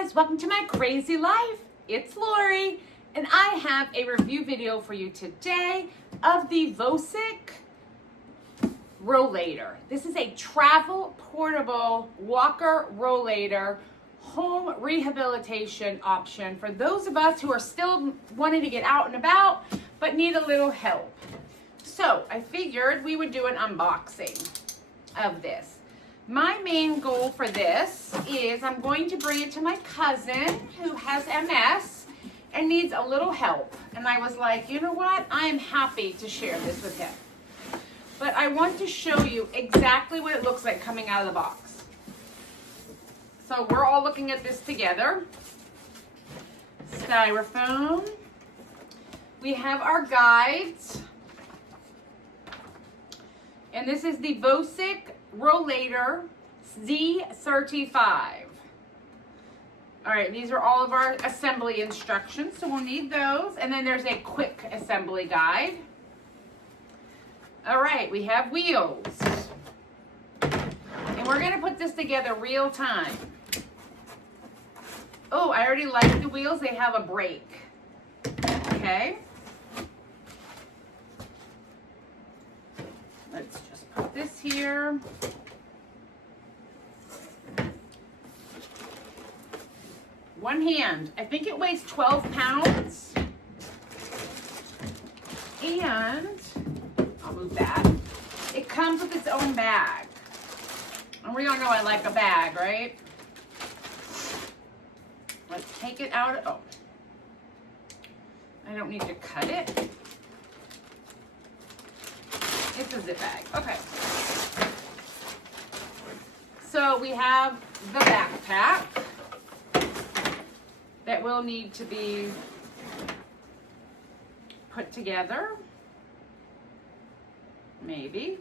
guys, welcome to my crazy life. It's Lori, and I have a review video for you today of the VOCIC Rollator. This is a travel portable walker rollator home rehabilitation option for those of us who are still wanting to get out and about but need a little help. So I figured we would do an unboxing of this. My main goal for this is I'm going to bring it to my cousin who has MS and needs a little help. And I was like, you know what? I am happy to share this with him. But I want to show you exactly what it looks like coming out of the box. So we're all looking at this together. Styrofoam. We have our guides. And this is the VOCIC Rollator Z35. All right, these are all of our assembly instructions, so we'll need those. And then there's a quick assembly guide. All right, we have wheels. And we're gonna put this together real time. Oh, I already like the wheels. They have a brake. Okay. Let's just put this here. One hand. I think it weighs 12 pounds. And I'll move that. It comes with its own bag. And we all know I like a bag, right? Let's take it out. Oh, I don't need to cut it. It's a zip bag. Okay. So we have the backpack that will need to be put together. Maybe.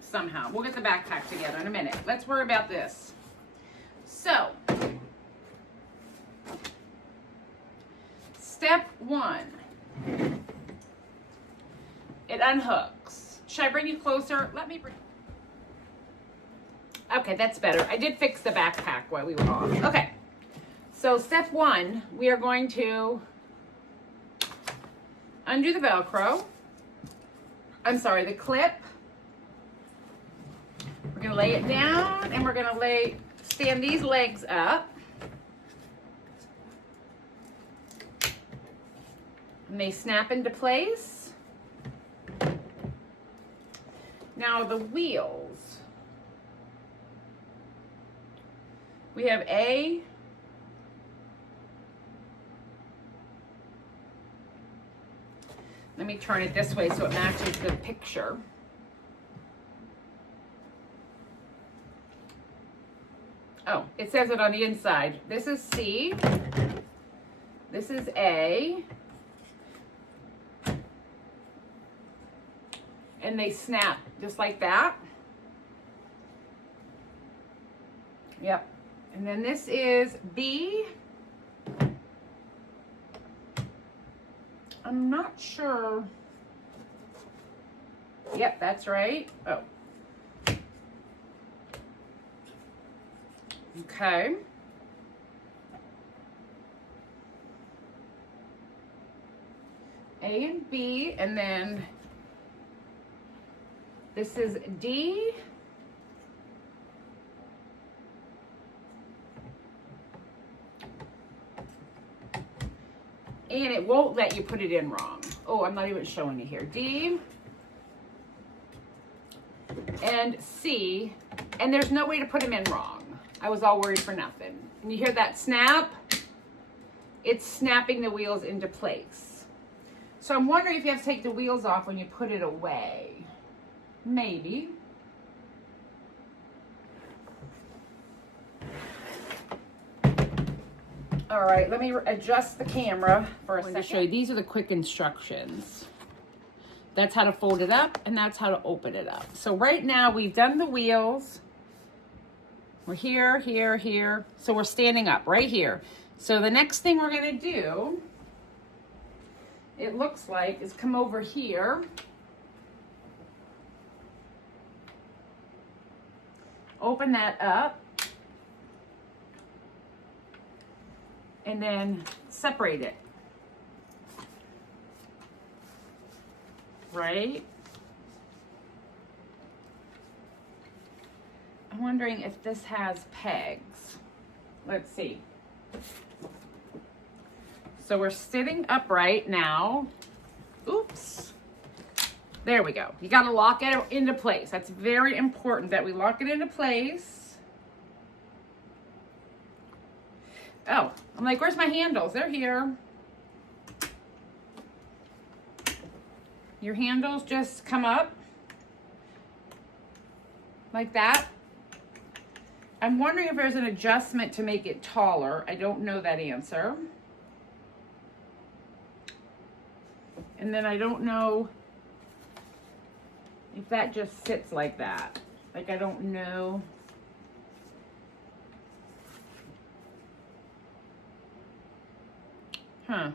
Somehow. We'll get the backpack together in a minute. Let's worry about this. So, step one. It unhooks. Should I bring you closer? Let me bring. Okay, that's better. I did fix the backpack while we were off. Okay. So step one, we are going to undo the Velcro. I'm sorry, the clip. We're gonna lay it down and we're gonna stand these legs up. And they snap into place. Now the wheels. We have let me turn it this way so it matches the picture. Oh, it says it on the inside. This is C. This is A. And they snap just like that. Yep. And then this is B. I'm not sure. Yep, that's right. Oh. Okay. A and B, and then this is D. And it won't let you put it in wrong. Oh, I'm not even showing you here. D and C, and there's no way to put them in wrong. I was all worried for nothing. And you hear that snap? It's snapping the wheels into place. So I'm wondering if you have to take the wheels off when you put it away. Maybe. All right, let me adjust the camera for a second. To show you, these are the quick instructions. That's how to fold it up, and that's how to open it up. So right now, we've done the wheels. We're here, here, here. So we're standing up right here. So the next thing we're gonna do, it looks like, is come over here. Open that up. and then separate it. Right? I'm wondering if this has pegs. Let's see. So we're sitting upright now. Oops. There we go. You got to lock it into place. That's very important that we lock it into place. Oh, I'm like, where's my handles? They're here. Your handles just come up like that. I'm wondering if there's an adjustment to make it taller. I don't know that answer. And then I don't know if that just sits like that. Like, I don't know. Huh.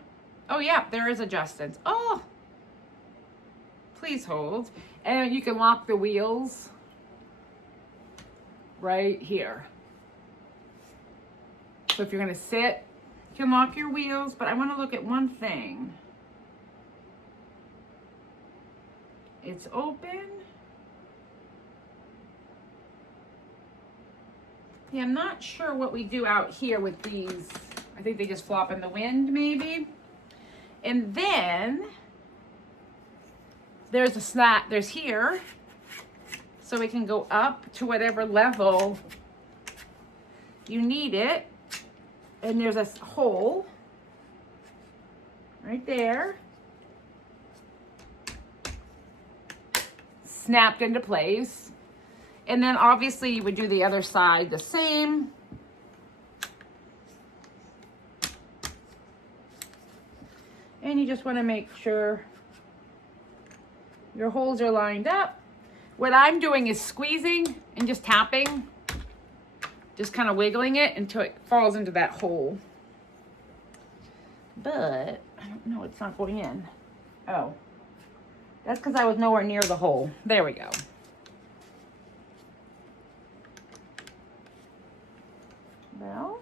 Oh, yeah, there is adjustments. Oh, please hold. And you can lock the wheels right here. So if you're going to sit, you can lock your wheels. But I want to look at one thing. It's open. Yeah, I'm not sure what we do out here with these. I think they just flop in the wind, maybe. And then there's a snap. There's here. So we can go up to whatever level you need it. And there's a hole right there. Snapped into place. And then obviously you would do the other side the same. And you just want to make sure your holes are lined up. What I'm doing is squeezing and just tapping, just kind of wiggling it until it falls into that hole. But I don't know, it's not going in. Oh. That's because I was nowhere near the hole. There we go. Well,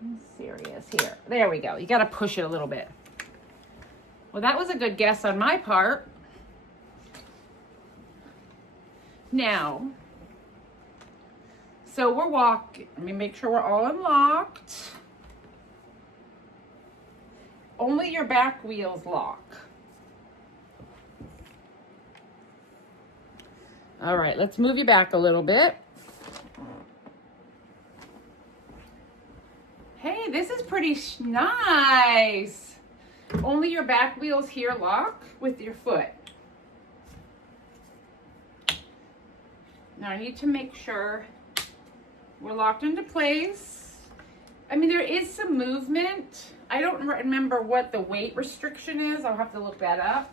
I'm serious here. There we go. You got to push it a little bit. Well, that was a good guess on my part. Now, so we're walking. Let me make sure we're all unlocked. Only your back wheels lock. All right, let's move you back a little bit. Hey, this is pretty nice. Only your back wheels here lock with your foot. Now I need to make sure we're locked into place. I mean, there is some movement. I don't remember what the weight restriction is. I'll have to look that up.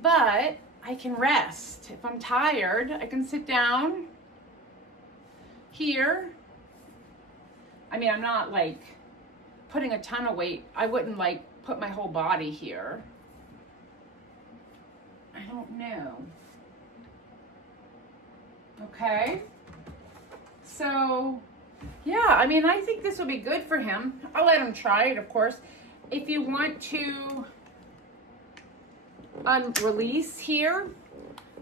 But I can rest. If I'm tired, I can sit down here. I mean, I'm not like putting a ton of weight. I wouldn't like put my whole body here. I don't know. Okay. So, yeah, I mean, I think this will be good for him. I'll let him try it, of course. If you want to release here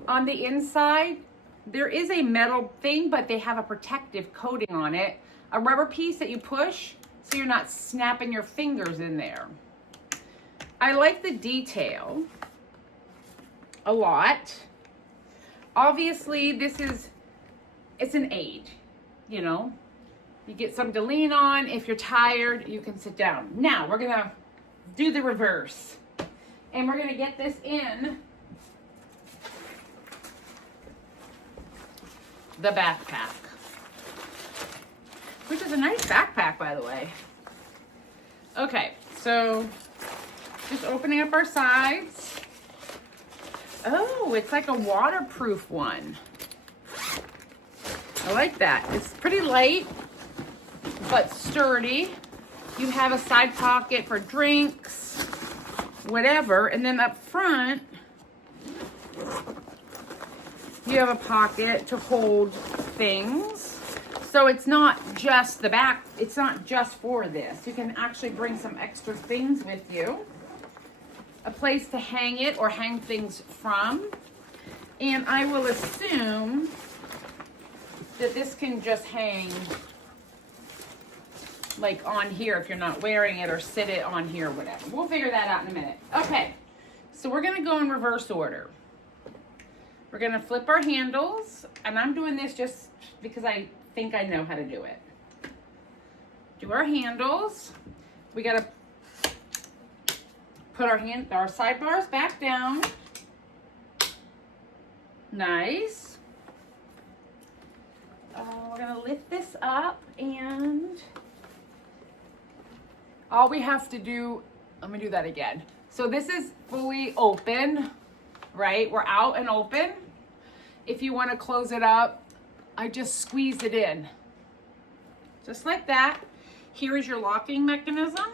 on the inside, there is a metal thing, but they have a protective coating on it. A rubber piece that you push so you're not snapping your fingers in there. I like the detail a lot. Obviously, it's an aid, you know. You get something to lean on. If you're tired, you can sit down. Now, we're going to do the reverse. And we're going to get this in the backpack. Which is a nice backpack, by the way. Okay, so just opening up our sides. Oh, it's like a waterproof one. I like that. It's pretty light, but sturdy. You have a side pocket for drinks, whatever. And then up front, you have a pocket to hold things. So it's not just the back, it's not just for this. You can actually bring some extra things with you. A place to hang it or hang things from. And I will assume that this can just hang like on here if you're not wearing it, or sit it on here, whatever. We'll figure that out in a minute. Okay, so we're gonna go in reverse order. We're gonna flip our handles, and I'm doing this just because I think I know how to do it. Do our handles. We gotta put our sidebars back down. Nice. We're gonna lift this up, and all we have to do, let me do that again. So this is fully open, right? We're out and open. If you want to close it up, I just squeeze it in. Just like that. Here is your locking mechanism.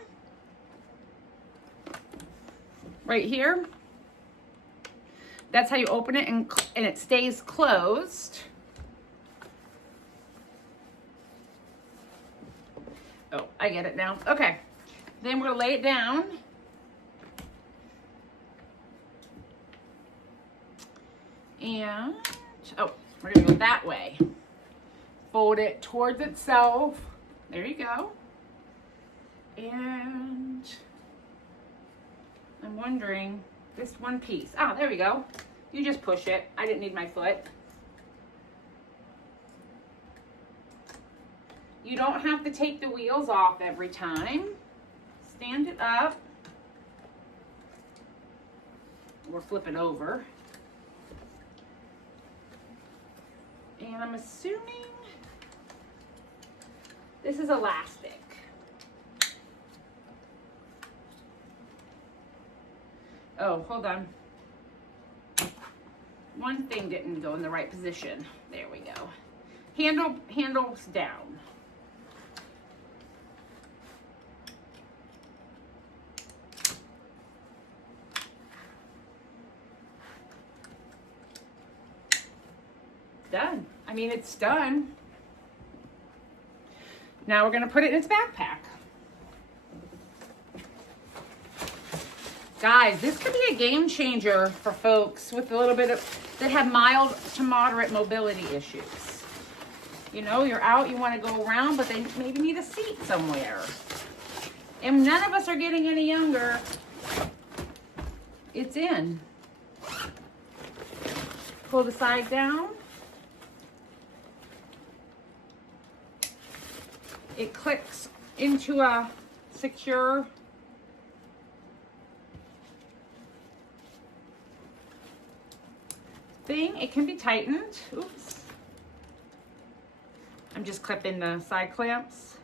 Right here. That's how you open it, and it stays closed. Oh, I get it now. Okay. Then we're gonna lay it down. And, oh, we're gonna go that way. Fold it towards itself. There you go. And I'm wondering, this one piece. Oh, there we go. You just push it. I didn't need my foot. You don't have to take the wheels off every time. Stand it up. Or flip it over. And I'm assuming this is elastic. Oh, hold on. One thing didn't go in the right position. There we go. Handles down. Done. I mean, it's done. Now we're going to put it in its backpack. Guys, this could be a game changer for folks with a little bit of, that have mild to moderate mobility issues. You know, you're out, you want to go around, but they maybe need a seat somewhere. And none of us are getting any younger. It's in. Pull the side down. It clicks into a secure thing. It can be tightened. Oops. I'm just clipping the side clamps.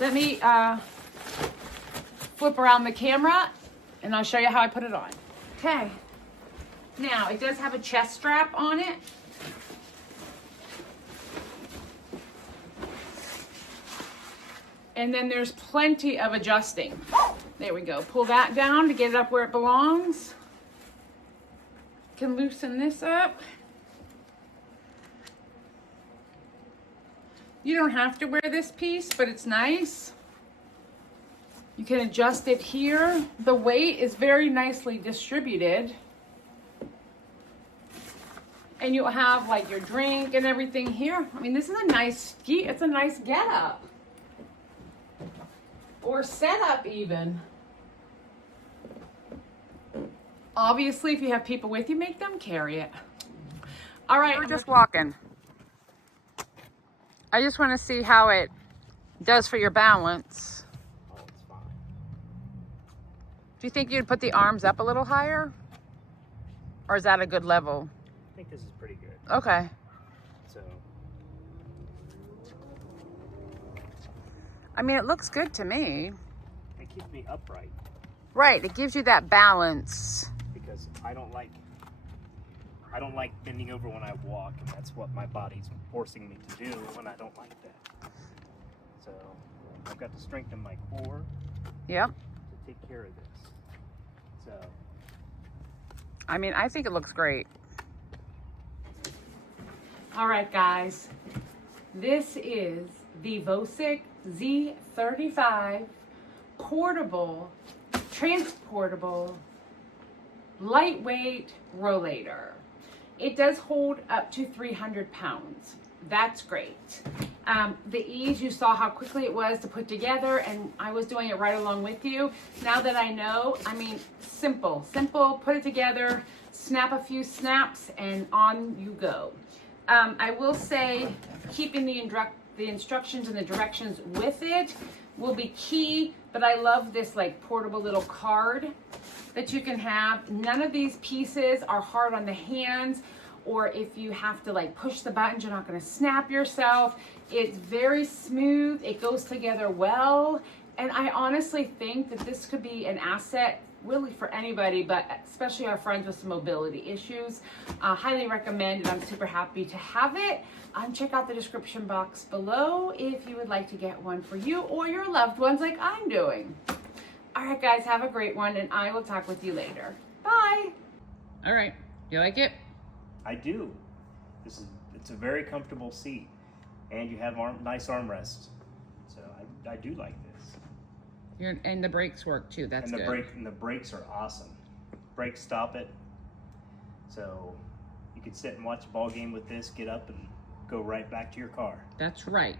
Let me flip around the camera and I'll show you how I put it on. Okay. Now, it does have a chest strap on it. And then there's plenty of adjusting. There we go. Pull that down to get it up where it belongs. Can loosen this up. You don't have to wear this piece, but it's nice. You can adjust it here. The weight is very nicely distributed. And you'll have like your drink and everything here. I mean, this is a nice ski. It's a nice getup. Or setup even. Obviously, if you have people with you, make them carry it. All right, we're just walking. I just want to see how it does for your balance. Oh, it's fine. Do you think you'd put the arms up a little higher? Or is that a good level? I think this is pretty good. Okay. So, I mean, it looks good to me. it keeps me upright Right, it gives you that balance. because I don't like bending over when I walk, and that's what my body's forcing me to do, and I don't like that. So, I've got to strengthen my core Yep. to take care of this. So, I mean, I think it looks great. All right, guys. This is the VOCIC Z35 portable, transportable, lightweight rollator. It does hold up to 300 pounds. That's great. The ease, you saw how quickly it was to put together, and I was doing it right along with you. Now that I know, I mean, simple, put it together, snap a few snaps, and on you go. I will say keeping the instructions and the directions with it will be key, but I love this like portable little card that you can have. None of these pieces are hard on the hands, or if you have to like push the buttons, you're not gonna snap yourself. It's very smooth, it goes together well, and I honestly think that this could be an asset really for anybody, but especially our friends with some mobility issues. Highly recommend, and I'm super happy to have it. Check out the description box below if you would like to get one for you or your loved ones like I'm doing. All right, guys, have a great one, and I will talk with you later. Bye. All right, you like it? I do. It's a very comfortable seat, and you have nice armrests. So I do like this. And the brakes work too. That's good. And the brakes are awesome. Brakes stop it. So you could sit and watch a ball game with this, get up and go right back to your car. That's right.